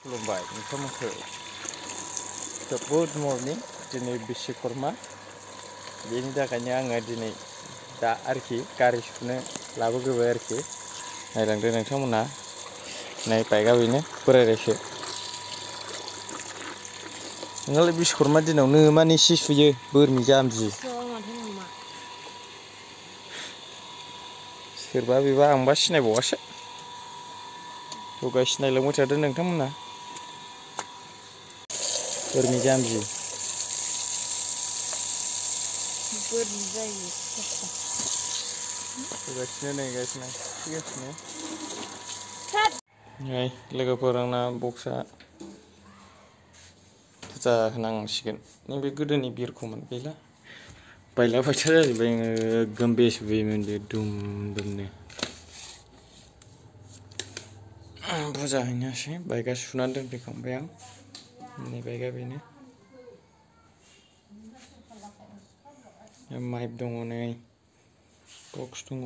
खुलुमबाय नोंथांमोनखौ good morning दिनै बिश्वकर्मा बेनि थाखायनो आङो दिनै दा आरोखि गारि सुनो लाबोग्रोबाय आरोखि नायलांदो नोंथांमोना नै बाइकआ बेनो बोरायरायसो नोंहालाय बिश्वकर्मा दिनावनो माने सि सुयो बोरमि जाम्बि सोरबा बेबा आंबा सिनायबावासो गावगा सिनायलांबाय थादों नोंथांमोना बोरमि जाम्बि बोरमि जायो फैगासिनो नै गासिनो फैगासिनो नै लोगोफोर आंना बक्सआ फुजा होनांसिगोन नैबे गोदोनि बिरखौमोन गैला बायला बायथा जाजोब्बाय गोम बेसबोयोमोन बे दुम दुमनो फुजा हैनोसै बाइकआ सुनानै दोनफैखांबाय आं नै बाइकआ बेनो माइक दङ नै बक्स दङ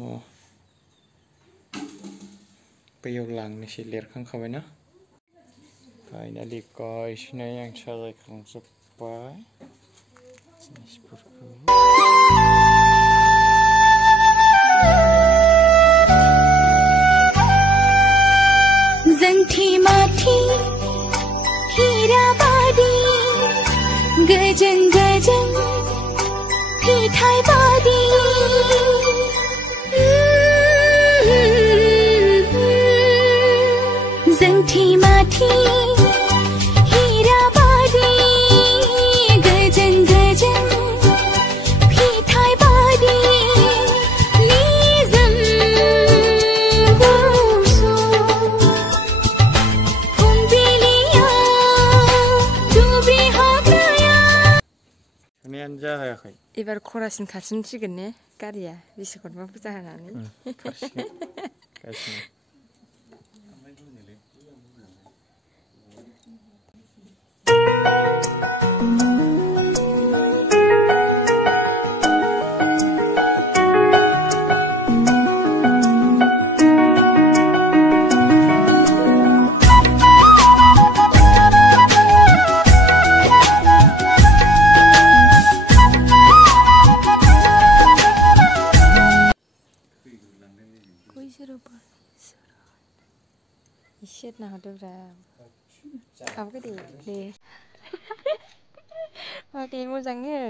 बैयाव लांनोसै लिरखांखाबायना फाइनालि गाइस नै आं साजायखांजोब्बाय जिनिसफोरखौ जंठी माठी हीरा बादी गजन गजन फिठाई बादी जंठी माठी हीरा बादी गजन गजन फिठाई बादी नीजम गोसो फुंबिलिया दुब्रि हाग्राया सुनायानो जायाखै एबार खरासिन खारसिनसिगोन ने गारिया बिश्वकर्मा फुजा होनानै गासिनो Shit nào được ra không cái gì đi ok mua răng nhá